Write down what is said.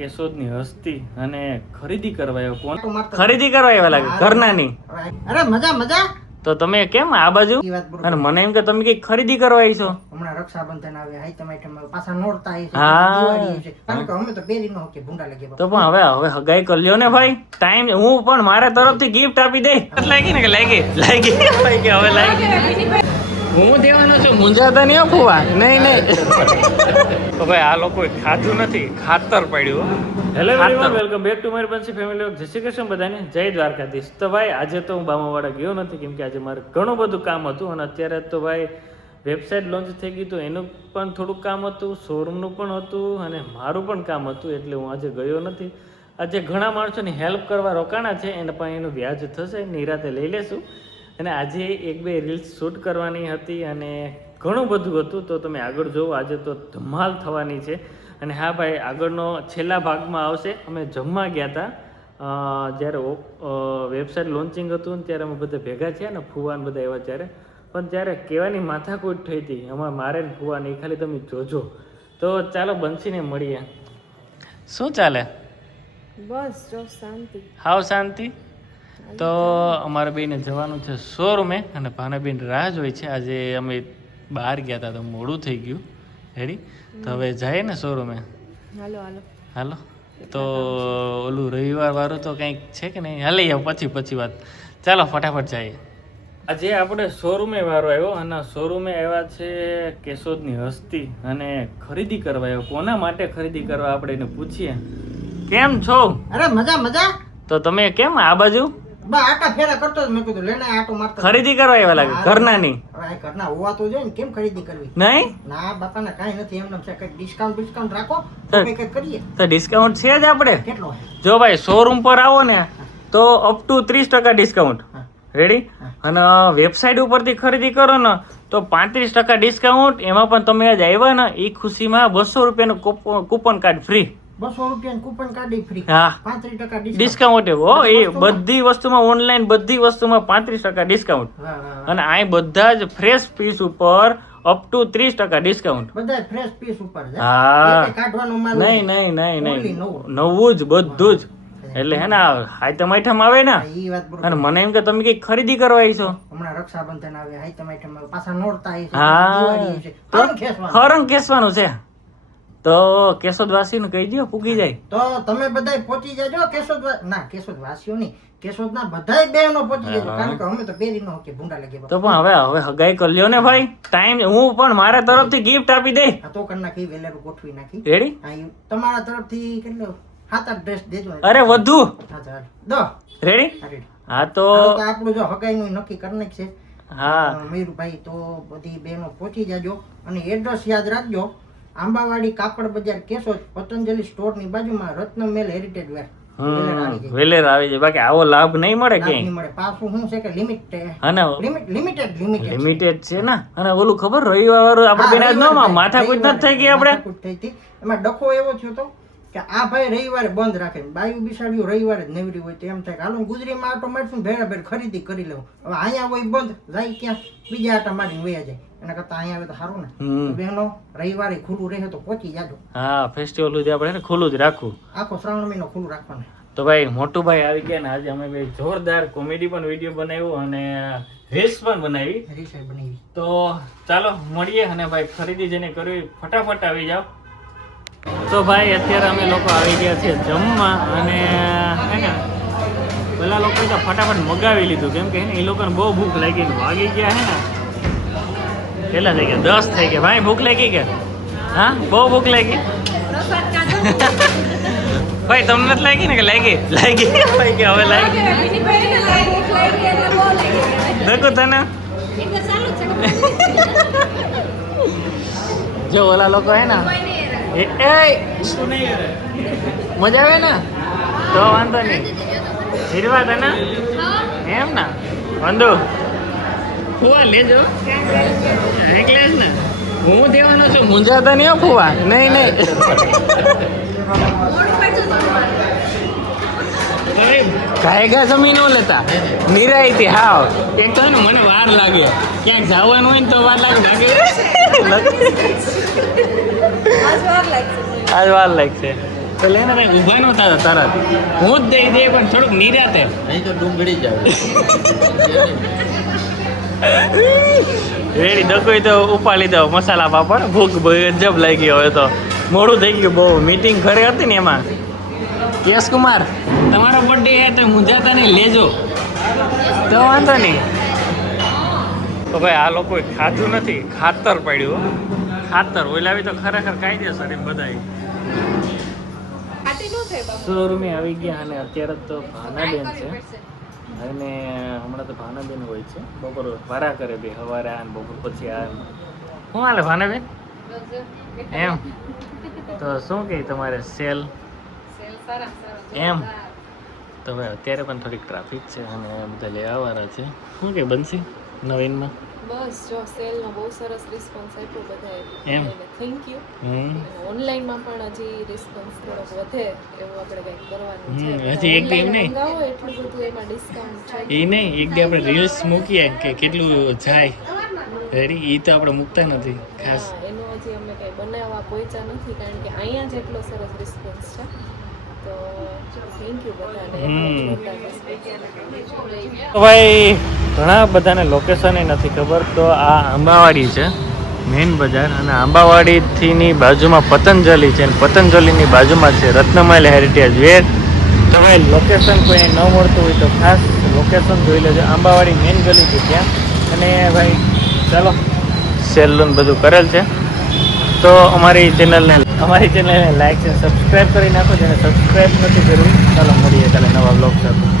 કેશોદની હસ્તી અને ખરીદી કરવા આવ્યો. કોણ ખરીદી કરવા આવ્યા લાગે? ઘરનાની? અરે મજા મજા. તો તમે કેમ આ બાજુ? અને મને એમ કે તમે કઈ ખરીદી કરવા આવી છો? હમણાં રક્ષાબંધન આવે, હાઈ ટમાટમ પાછા નોરતા આવે છે, હા. દિવાળી છે. કારણ કે અમે તો પહેરી ન કે ભૂંડા લાગે. તો પણ હવે હગાઈ કરી લ્યો ને ભાઈ. ટાઈમ હું પણ મારા તરફથી ગિફ્ટ આપી દે. લાગી ને કે લાગી ભાઈ કે હવે લાગી. હું દેવાનો છું, મુંજાતા નહીં ફુવા. નહીં તો ભાઈ આ લોકો ખાધું નથી, ખાતર પડ્યું. Hello everyone, welcome back to મારી બંસી ફેમિલી વ્લોગ. જય શ્રી કૃષ્ણ બધાને, જય દ્વારકાધીશ. તો ભાઈ આજે તો હું બામાવાડા ગયો નથી, કેમ કે આજે મારે ઘણું બધું કામ હતું. અને અત્યારે તો ભાઈ વેબસાઇટ લોન્ચ થઈ ગઈ, તો એનું પણ થોડુંક કામ હતું, શોરૂમનું પણ હતું અને મારું પણ કામ હતું, એટલે હું આજે ગયો નથી. આજે ઘણા માણસોની હેલ્પ કરવા રોકાણા છે, એને પણ એનું વ્યાજ થશે, નિરાતે લઈ લેશું. અને આજે એક બે રીલ્સ શૂટ કરવાની હતી અને ઘણું બધું હતું, તો તમે આગળ જોવો. આજે તો ધમાલ થવાની છે. અને હા ભાઈ, આગળનો છેલ્લા ભાગમાં આવશે. અમે જમવા ગયા હતા જ્યારે વેબસાઇટ લોન્ચિંગ હતું ને, ત્યારે અમે બધા ભેગા થયા ને, ફુવાને બધા એવા ત્યારે. પણ ત્યારે કહેવાની માથાકૂટ થઈ હતી અમારે, મારે ને ફુવાની. ખાલી તમે જોજો. તો ચાલો બંસીને મળીએ. શું ચાલે? બસ જો શાંતિ. હાવ શાંતિ. તો અમારે બેને જવાનું છે શોરૂમે, અને ભાનાબેન રાહ જોઈ છે. આજે અમે બહાર ગયા હતા તો મોડું થઈ ગયું. રેડી? તો હવે જાય ને શોરૂમે. હાલો હાલો હાલો. તો ઓલું રવિવાર વાળું તો કંઈક છે કે નહીં? હાલી જાવ પછી વાત. ચાલો ફટાફટ જઈએ. આજે આપણે શોરૂમે વારો આવ્યો, અને શોરૂમે આવ્યા છે કેશોદની હસ્તી અને ખરીદી કરવા આવ્યો. કોના માટે ખરીદી કરવા આપણે એને પૂછીએ. કેમ છો? અરે મજા મજા. તો તમે કેમ આ બાજુ? બા આટા ફેરા કરતો જ, મેં કીધું લેને આટો મારતો. ખરીદી કરવા આવ્યા લાગે? ઘરનાની? હવે આ ઘરના હોવા તો જોઈએ ને, કેમ ખરીદી કરવી? નહીં ના બાપાને કાંઈ નથી, એમને છે કઈ ડિસ્કાઉન્ટ રાખો તો કઈ કરીએ. તો ડિસ્કાઉન્ટ છે જ આપણે. કેટલો? જો ભાઈ શોરૂમ પર આવો ને તો અપ ટુ 30% ડિસ્કાઉન્ટ. રેડી? અને વેબસાઇટ ઉપરથી ખરીદી કરો ને તો 35% ડિસ્કાઉન્ટ. એમાં પણ તમે આજ આવ્યા ને એ ખુશીમાં 200 રૂપિયાનું કૂપન કાર્ડ ફ્રી. 200 રૂપિયાનું કૂપન કાર્ડ ફ્રી. હા, 35% ડિસ્કાઉન્ટ એવો. એ બધી વસ્તુમાં, ઓનલાઈન બધી વસ્તુમાં 35% ડિસ્કાઉન્ટ. અને આ બધા જ ફ્રેશ પીસ ઉપર અપ ટુ 30% ડિસ્કાઉન્ટ. બધા ફ્રેશ પીસ ઉપર છે. હા, એક કાઢવાનો માલ નહીં નવું જ બધું જ. એટલે હે ને હાઈ ટમાટમ આવે ને, ઈ વાત બરોબર. અને મને એમ કે તમે કઈ ખરીદી કરવા આવી છો. હમણાં રક્ષાબંધન આવે, હાઈ ટમાટમ આવે, પાછા નોરતા આવે છે, હા, દિવાળી છે. આમ ખેંચવાનું. હરંગ કેસવાનું છે. તો કેશોદ વાસીનું કહી દો, પૂગી જાય. તો તમે બધાય પહોંચી જાજો. કેશોદ વાસીઓ નહીં, કેશોદ ના બધાય બહેનો પહોંચી જાજો. કારણ કે અમે તો પહેરી ન કે ભૂંડા લાગે. તો પણ હવે હગાઈ કરી લ્યો ને ભાઈ. ટાઈમ હું પણ મારા તરફથી ગિફ્ટ આપી દે. આ તો કરી નાખી, વેલેરું ગોઠવી નાખી. રેડી? હા, તમારા તરફથી કેટલો 7-8 ડ્રેસ દેજો. અરે વધુ. હા દો. રેડી? હા તો આપણું જો હગાઈનું નક્કી કરી નાખશે. હા મયુરભાઈ, તો બધી બહેનો પહોંચી જાજો. અને એડ્રેસ યાદ રાખજો, આંબાવાડી કાપડ બજાર કેશોદ, પતંજલિ સ્ટોર ની બાજુમાં રત્નમેલ હેરિટેજ વેર. વેલેર આવી જાય. બાકી આવો લાભ નહીં મળે ક્યાંય. મળે. પાછું શું છે કે લિમિટેડ છે ને. અને ઓલું ખબર રવિવાર વાળું આપણે બેન આજ માથાકૂટ નથી થઈ ગઈ. આપણે થઈ હતી. એમાં ડખો એવો થયો તો કે આ ભાઈ રવિવારે બંધ રાખે, બાયું બિસાડ્યું રવિવારે જ નવરી હોય, તો એમ થાય કે હાલો ગુજરીમાં આટો મારશું, ભેળા ભેળ ખરીદી કરી લેવું. હવે અહીંયા હોય બંધ, જાય ક્યાં બીજા આટા મારીને વયા જાય. એના કરતા અહીંયા આવે તો સારું ને. બહેનો રવિવારે ખુલ્લું રહે તો પહોંચી જાજો. હા, ફેસ્ટિવલ આપણે ખુલ્લું જ રાખવું. આખો શ્રાવણ મહિનો ખુલ્લું રાખવાનું. તો ભાઈ મોટું ભાઈ આવી ગયા ને, આજે અમે ભાઈ જોરદાર કોમેડી પણ વિડીયો બનાવ્યો અને રીલ્સ પણ બનાવી. તો ચાલો મળીએ. અને ભાઈ ખરીદી જેને કરવી ફટાફટ આવી જાઓ. તો ભાઈ અત્યારે અમે લોકો આવી ગયા છીએ જમવા, અને હે ને પેલા લોકો તો ફટાફટ મગાવી લીધું, કેમ કે એ લોકોને બહુ ભૂખ લાગી. વાગી ગયા હે ને કેટલા થઈ ગયા? 10 થઈ ગયા. ભાઈ ભૂખ લાગી કે? હા, બહુ ભૂખ લાગી. ભાઈ તમને નથી લાગી ને કે લાગી ભાઈ કે હવે લાગી દેખો તને. જો ઓલા લોકો હે ને મજા આવે ને તો વાંધો નહીં. જીરવા તને એમ ને વાંધો ફુવા લેજો એકલેસ ને. હું દેવાનો છું, મુંજાતા નહીં ફુવા. નહીં ગાયગા જમીન નો લેતા નિરાયતી. હાવ એક તો ને મને વાર લાગે, ક્યાંક જવાનું હોય ને તો વાર લાગે. આજ વાર લાગશે. પેલે એને કઈ ઊભા ન થતા તારાથી હું જ દઈ દે પણ થોડુંક નિરાતે અહીં તો ડુંગળી જ આવે રેડી દકોઈ તો ઉપાડી દો મસાલા પાપડ ભૂખ ગજબ લાગી હવે તો મોડું થઈ ગયું બહુ મીટિંગ ઘરે હતી ને એમાં કેશ કુમાર તમારો બર્થડે હે તો મુંજાતા નહીં લેજો તો વાંધો નહીં તો ભાઈ આ લોકોએ ખાધું નથી ખાતર પડ્યું ખાતર ઓલાવી તો ખરેખર કાયદેસર એમ બધાય શોરૂમે આવી ગયા અને અત્યારે તો ભાનાબેન છે અને હમણાં તો ભાનાબેન હોય છે બપોર વારા કરે બે સવારે આ ને બપોર પછી આ શું હાલે ભાનાબેન એમ તો શું કહે તમારે સેલ એમ તો ભાઈ અત્યારે પણ થોડીક ટ્રાફિક છે અને બધા લેવાવાળા છે શું કે બનશે નવીનમાં બસ જો સેલનો બહુ સરસ રિસ્પોન્સ આપ્યો બધાએ એમ થેન્ક યુ ઓનલાઈનમાં પણ હજી રિસ્પોન્સ થોડોક વધે એવું આપણે કંઈક કરવાનું છે હજી એક દી એમ નહીં મંગાવો એટલું બધું એમાં ડિસ્કાઉન્ટ છે એ નહીં એક દી આપણે રીલ્સ મૂકીએ કે કેટલું જાય રેડી એ તો આપણે મૂકતા નથી ખાસ હા, એનું હજી અમે કંઈ બનાવવા પહોંચ્યા નથી કારણ કે અહીંયા જ એટલો સરસ રિસ્પોન્સ છે તો થેન્ક યુ બધાને જોરદાર response. તો ભાઈ ઘણા બધાને લોકેશન નથી ખબર તો આ આંબાવાડી છે મેઇન બજાર અને આંબાવાડીથીની બાજુમાં પતંજલિ છે અને પતંજલિની બાજુમાં છે રત્નમાલ હેરિટેજ વેર તો ભાઈ લોકેશન કોઈ ન મળતું હોય તો ખાસ લોકેશન જોઈ લેજો આંબાવાડી મેઇન ગલી છે ત્યાં અને ભાઈ ચાલો સેલ લોન બધું કરેલ છે તો અમારી ચેનલને લાઈક અને સબસ્ક્રાઈબ કરી નાખો જેને સબસ્ક્રાઈબ નથી કરવી ચાલો મળીએ કાલે નવા બ્લોગ સાથે